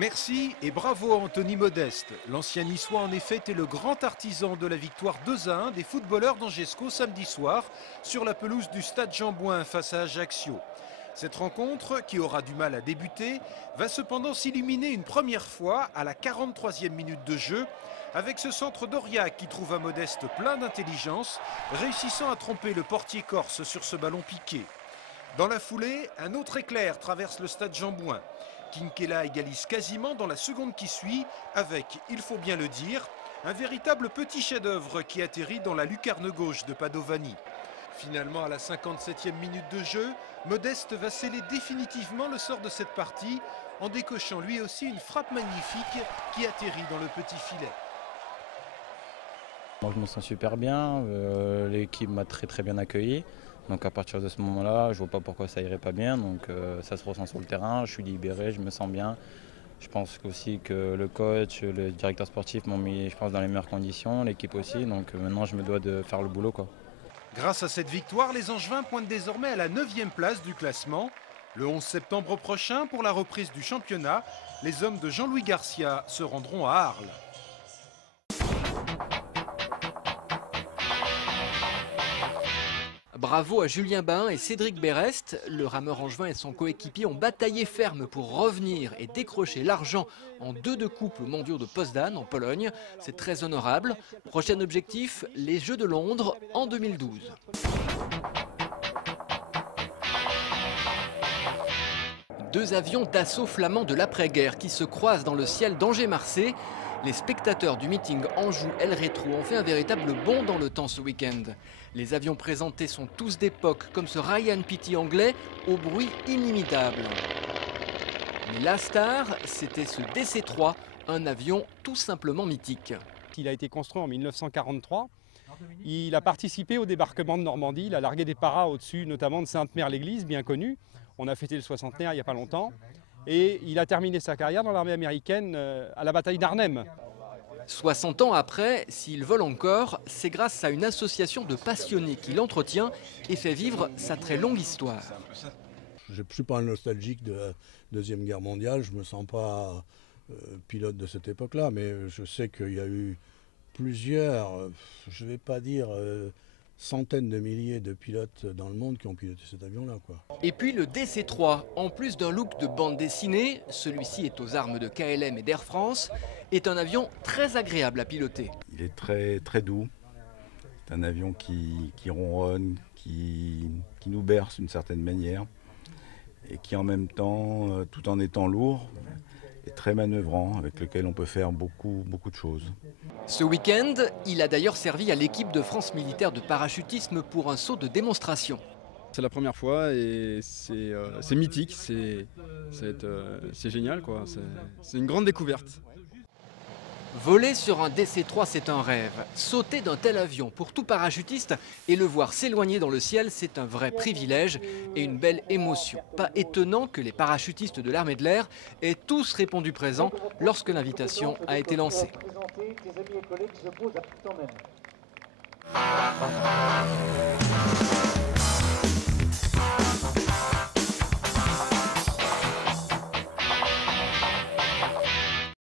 Merci et bravo à Anthony Modeste. L'ancien niçois en effet était le grand artisan de la victoire 2-1 des footballeurs d'Angesco samedi soir sur la pelouse du stade Jean-Bouin face à Ajaccio. Cette rencontre, qui aura du mal à débuter, va cependant s'illuminer une première fois à la 43e minute de jeu avec ce centre d'Aurillac qui trouve un Modeste plein d'intelligence, réussissant à tromper le portier corse sur ce ballon piqué. Dans la foulée, un autre éclair traverse le stade Jean-Bouin. Kinkela égalise quasiment dans la seconde qui suit avec, il faut bien le dire, un véritable petit chef-d'œuvre qui atterrit dans la lucarne gauche de Padovani. Finalement, à la 57e minute de jeu, Modeste va sceller définitivement le sort de cette partie en décochant lui aussi une frappe magnifique qui atterrit dans le petit filet. Moi, je me sens super bien, l'équipe m'a très bien accueilli. Donc à partir de ce moment-là, je vois pas pourquoi ça irait pas bien. Donc ça se ressent sur le terrain, je suis libéré, je me sens bien. Je pense aussi que le coach, le directeur sportif m'ont mis, je pense, dans les meilleures conditions, l'équipe aussi. Donc maintenant, je me dois de faire le boulot, quoi. Grâce à cette victoire, les Angevins pointent désormais à la 9e place du classement. Le 11 septembre prochain, pour la reprise du championnat, les hommes de Jean-Louis Garcia se rendront à Arles. Bravo à Julien Bain et Cédric Berest. Le rameur angevin et son coéquipier ont bataillé ferme pour revenir et décrocher l'argent en 2 coupes mondiaux de Poznan en Pologne. C'est très honorable. Prochain objectif, les Jeux de Londres en 2012. Deux avions d'assaut flamands de l'après-guerre qui se croisent dans le ciel d'Angers-Marseille. Les spectateurs du meeting Anjou-El Rétro ont fait un véritable bond dans le temps ce week-end. Les avions présentés sont tous d'époque, comme ce Ryan Pitty anglais, au bruit inimitable. Mais la star, c'était ce DC-3, un avion tout simplement mythique. Il a été construit en 1943. Il a participé au débarquement de Normandie. Il a largué des paras au-dessus, notamment de Sainte-Mère-l'Église, bien connue. On a fêté le 60e il n'y a pas longtemps. Et il a terminé sa carrière dans l'armée américaine à la bataille d'Arnhem. 60 ans après, s'il vole encore, c'est grâce à une association de passionnés qui l'entretient et fait vivre sa très longue histoire. Je ne suis pas un nostalgique de la Deuxième Guerre mondiale, je ne me sens pas pilote de cette époque-là, mais je sais qu'il y a eu plusieurs, je ne vais pas dire centaines de milliers de pilotes dans le monde qui ont piloté cet avion-là, quoi. Et puis le DC-3, en plus d'un look de bande dessinée, celui-ci est aux armes de KLM et d'Air France, est un avion très agréable à piloter. Il est très doux, c'est un avion qui ronronne, qui nous berce d'une certaine manière, et qui en même temps, tout en étant lourd, est très manœuvrant, avec lequel on peut faire beaucoup de choses. Ce week-end, il a d'ailleurs servi à l'équipe de France militaire de parachutisme pour un saut de démonstration. C'est la première fois et c'est mythique, c'est génial, quoi. C'est une grande découverte. Voler sur un DC-3, c'est un rêve. Sauter d'un tel avion pour tout parachutiste et le voir s'éloigner dans le ciel, c'est un vrai privilège et une belle émotion. Pas étonnant que les parachutistes de l'armée de l'air aient tous répondu présent lorsque l'invitation a été lancée. Tes amis et collègues se posent à tout en même.